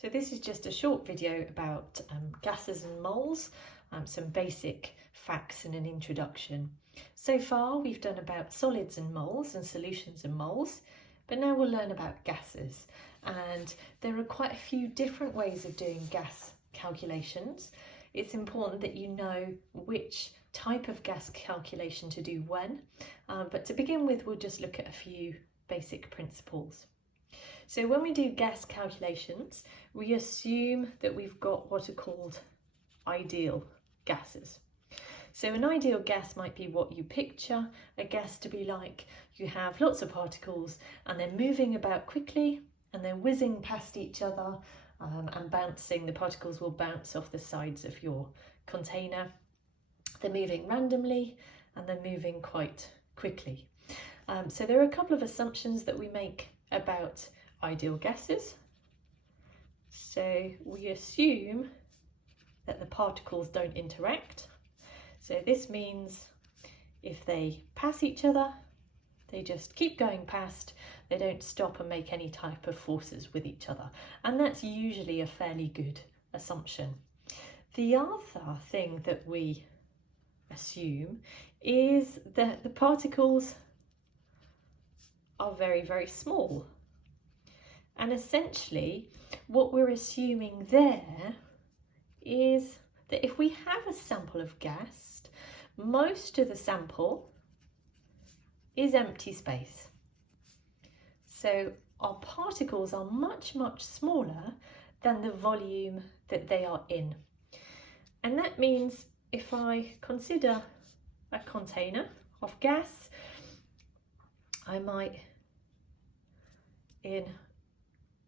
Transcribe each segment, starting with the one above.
So this is just a short video about gases and moles, some basic facts and an introduction. So far we've done about solids and moles and solutions and moles, but now we'll learn about gases. And there are quite a few different ways of doing gas calculations. It's important that you know which type of gas calculation to do when, but to begin with we'll just look at a few basic principles. So when we do gas calculations, we assume that we've got what are called ideal gases. So an ideal gas might be what you picture a gas to be like. You have lots of particles and they're moving about quickly and they're whizzing past each other and bouncing. The particles will bounce off the sides of your container. They're moving randomly and they're moving quite quickly. So there are a couple of assumptions that we make about ideal gases. So we assume that the particles don't interact. So this means if they pass each other, they just keep going past, they don't stop and make any type of forces with each other. And that's usually a fairly good assumption. The other thing that we assume is that the particles are very, very small. And essentially what we're assuming there is that if we have a sample of gas, most of the sample is empty space. So our particles are much, much smaller than the volume that they are in. And that means if I consider a container of gas, I might, in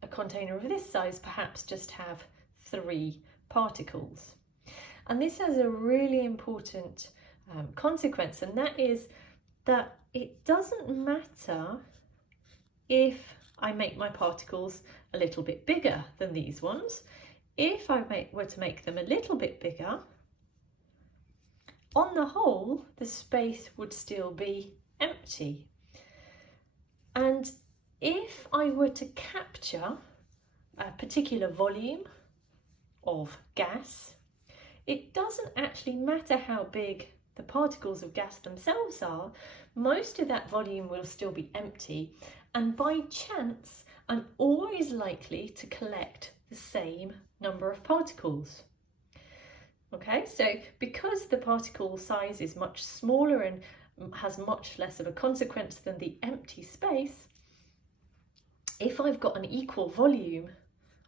a container of this size, perhaps just have 3 particles. And this has a really important consequence, and that is that it doesn't matter if I make my particles a little bit bigger than these ones. If I were to make them a little bit bigger, on the whole, the space would still be empty. And if I were to capture a particular volume of gas, it doesn't actually matter how big the particles of gas themselves are, most of that volume will still be empty, and by chance I'm always likely to collect the same number of particles. Okay, so because the particle size is much smaller and has much less of a consequence than the empty space, if I've got an equal volume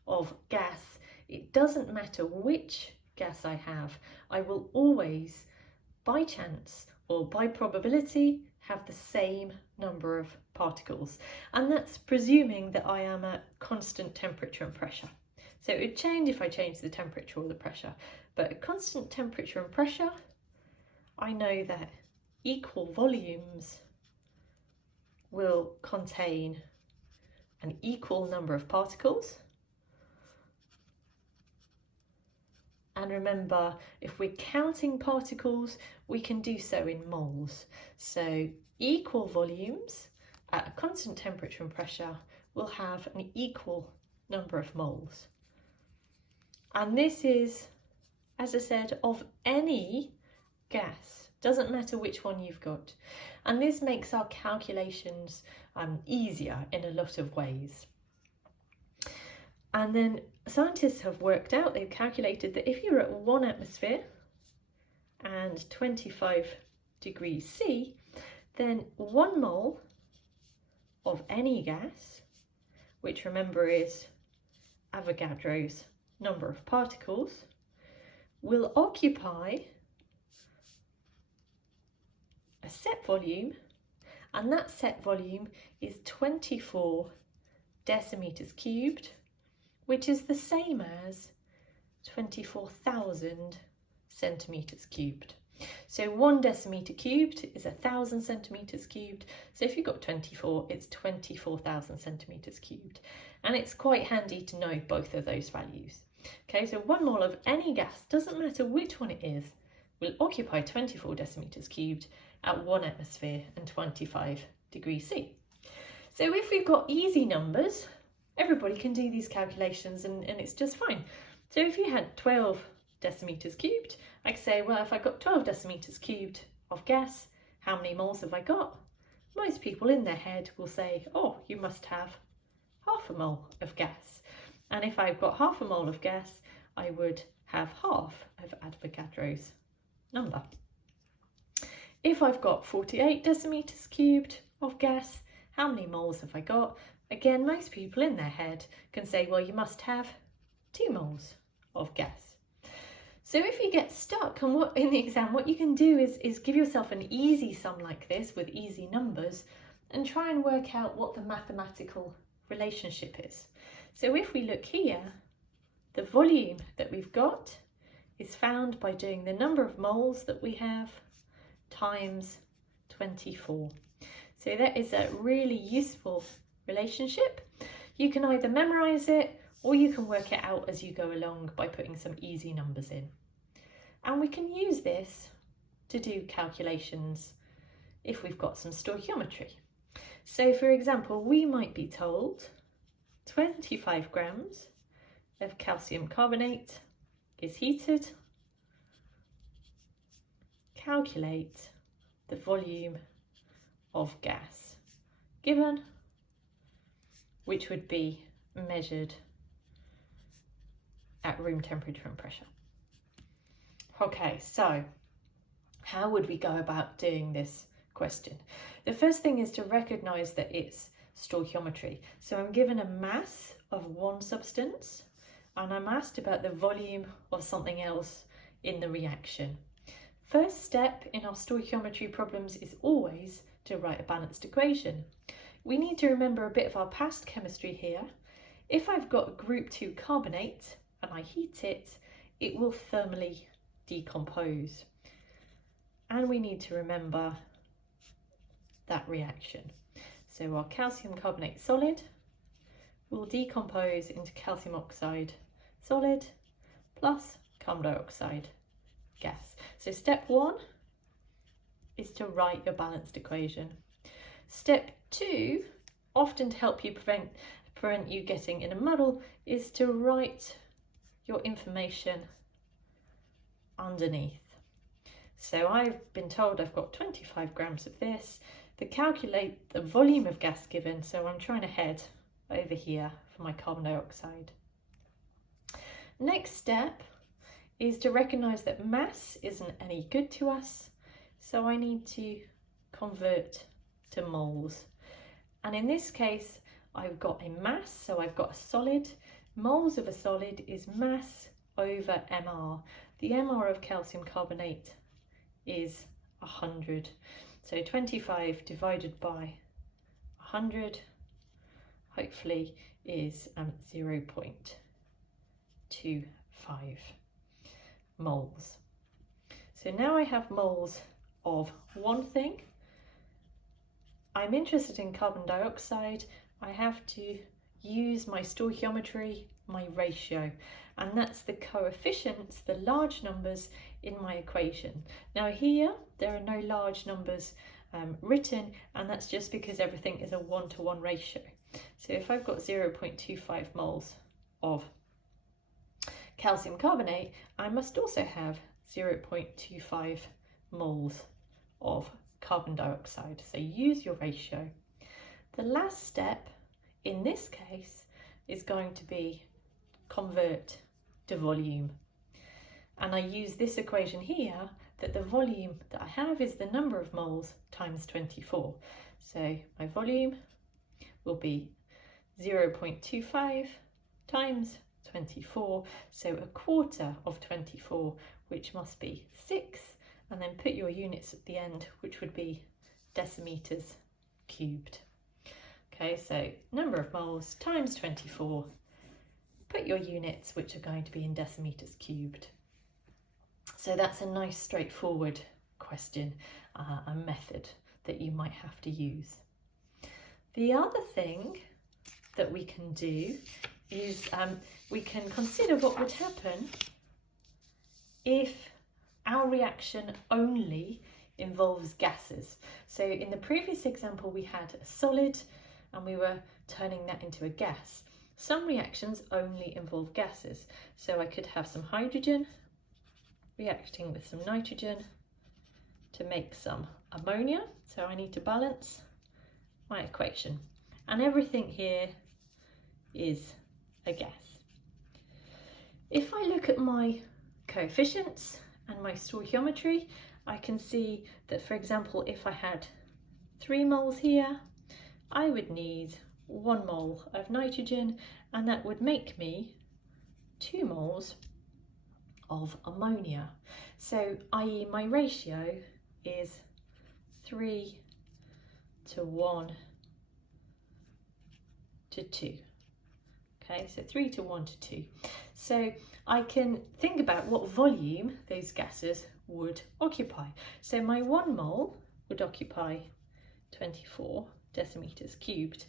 of gas, it doesn't matter which gas I have, I will always, by chance or by probability, have the same number of particles. And that's presuming that I am at constant temperature and pressure. So it would change if I change the temperature or the pressure, but at constant temperature and pressure, I know that equal volumes will contain an equal number of particles. And remember, if we're counting particles, we can do so in moles. So equal volumes at a constant temperature and pressure will have an equal number of moles. And this is, as I said, of any gas. Doesn't matter which one you've got. And this makes our calculations easier in a lot of ways. And then scientists have worked out, they've calculated that if you're at 1 atmosphere and 25 degrees C, then 1 mole of any gas, which remember is Avogadro's number of particles, will occupy a set volume, and that set volume is 24 decimeters cubed, which is the same as 24,000 centimeters cubed. So 1 decimeter cubed is 1,000 centimeters cubed. So if you've got 24, it's 24,000 centimeters cubed. And it's quite handy to know both of those values. Okay, so 1 mole of any gas, doesn't matter which one it is, will occupy 24 decimeters cubed at 1 atmosphere and 25 degrees C. So if we've got easy numbers, Everybody can do these calculations and it's just fine. So if you had 12 decimeters cubed, I could say, well, if I got 12 decimeters cubed of gas, how many moles have I got? Most people in their head will say, oh, you must have half a mole of gas. And if I've got half a mole of gas, I would have half of Avogadro's number. If I've got 48 decimeters cubed of gas, how many moles have I got? Again, most people in their head can say, well, you must have 2 moles of gas. So if you get stuck on in the exam, what you can do is give yourself an easy sum like this with easy numbers and try and work out what the mathematical relationship is. So if we look here, the volume that we've got is found by doing the number of moles that we have times 24. So that is a really useful relationship. You can either memorize it or you can work it out as you go along by putting some easy numbers in. And we can use this to do calculations if we've got some stoichiometry. So for example, we might be told 25 grams of calcium carbonate is heated. Calculate the volume of gas given, which would be measured at room temperature and pressure. Okay, so how would we go about doing this question? The first thing is to recognise that it's stoichiometry. So I'm given a mass of one substance and I'm asked about the volume of something else in the reaction. First step in our stoichiometry problems is always to write a balanced equation. We need to remember a bit of our past chemistry here. If I've got group 2 carbonate and I heat it, it will thermally decompose. And we need to remember that reaction. So our calcium carbonate solid will decompose into calcium oxide solid plus carbon dioxide gas. So step 1 is to write your balanced equation. Step 2, often to help you prevent you getting in a muddle, is to write your information underneath. So I've been told I've got 25 grams of this. To calculate the volume of gas given, so I'm trying to head over here for my carbon dioxide. Next step is to recognise that mass isn't any good to us, so I need to convert to moles. And in this case, I've got a mass, so I've got a solid. Moles of a solid is mass over mR. The mR of calcium carbonate is 100. So 25 divided by 100 hopefully is 0.25 moles. So now I have moles of one thing. I'm interested in carbon dioxide. I have to use my stoichiometry, my ratio, and that's the coefficients, the large numbers in my equation. Now here there are no large numbers written, and that's just because everything is a 1-to-1 ratio. So if I've got 0.25 moles of calcium carbonate, I must also have 0.25 moles of carbon dioxide. So use your ratio. The last step in this case is going to be convert to volume. And I use this equation here that the volume that I have is the number of moles times 24. So my volume will be 0.25 times 24, so a quarter of 24, which must be 6, and then put your units at the end, which would be decimeters cubed. Okay, so number of moles times 24, put your units, which are going to be in decimeters cubed. So that's a nice straightforward question, a method that you might have to use. The other thing that we can do is we can consider what would happen if our reaction only involves gases. So in the previous example we had a solid and we were turning that into a gas. Some reactions only involve gases. So I could have some hydrogen reacting with some nitrogen to make some ammonia. So I need to balance my equation. And everything here is a gas. If I look at my coefficients and my stoichiometry, I can see that, for example, if I had 3 moles here, I would need 1 mole of nitrogen, and that would make me 2 moles of ammonia. So, i.e. my ratio is 3 to 1 to 2. Okay, so 3 to 1 to 2. So I can think about what volume those gases would occupy. So my 1 mole would occupy 24 decimeters cubed.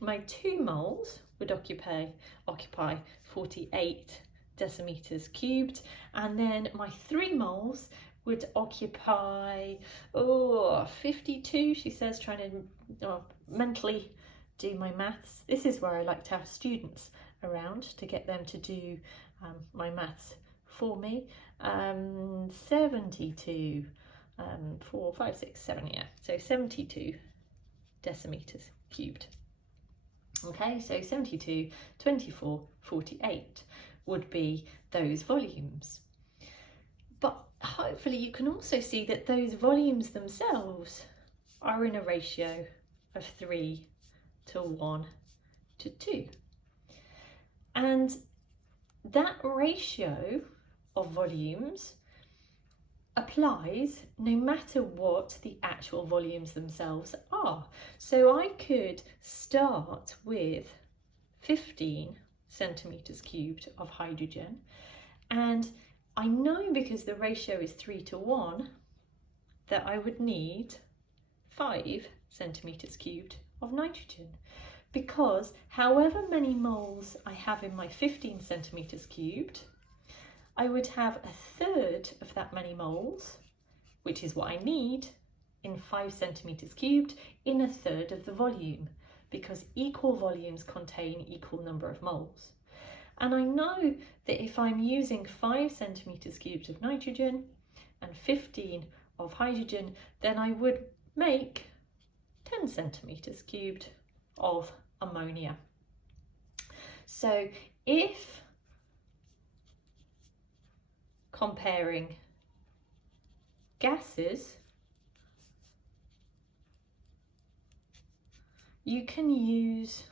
My 2 moles would occupy 48 decimeters cubed, and then my 3 moles would occupy 52, she says, trying to mentally do my maths. This is where I like to have students around to get them to do my maths for me. 72, 4, 5, 6, 7, yeah, so 72 decimeters cubed. Okay, so 72, 24, 48 would be those volumes. But hopefully you can also see that those volumes themselves are in a ratio of 3 to 1 to 2. And that ratio of volumes applies no matter what the actual volumes themselves are. So I could start with 15 centimeters cubed of hydrogen, and I know because the ratio is 3 to 1 that I would need 5 centimeters cubed of nitrogen, because however many moles I have in my 15 centimeters cubed, I would have 1/3 of that many moles, which is what I need, in 5 centimeters cubed in 1/3 of the volume, because equal volumes contain equal number of moles. And I know that if I'm using 5 centimeters cubed of nitrogen and 15 of hydrogen, then I would make 10 centimeters cubed of ammonia. So if comparing gases, you can use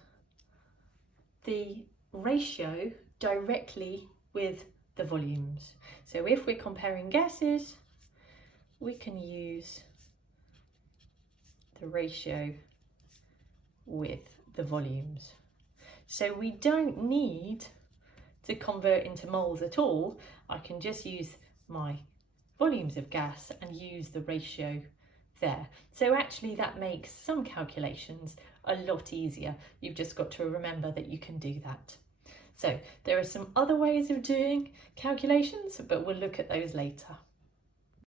the ratio directly with the volumes. So if we're comparing gases, we can use the ratio with the volumes. So we don't need to convert into moles at all. I can just use my volumes of gas and use the ratio there. So actually that makes some calculations a lot easier. You've just got to remember that you can do that. So there are some other ways of doing calculations, but we'll look at those later.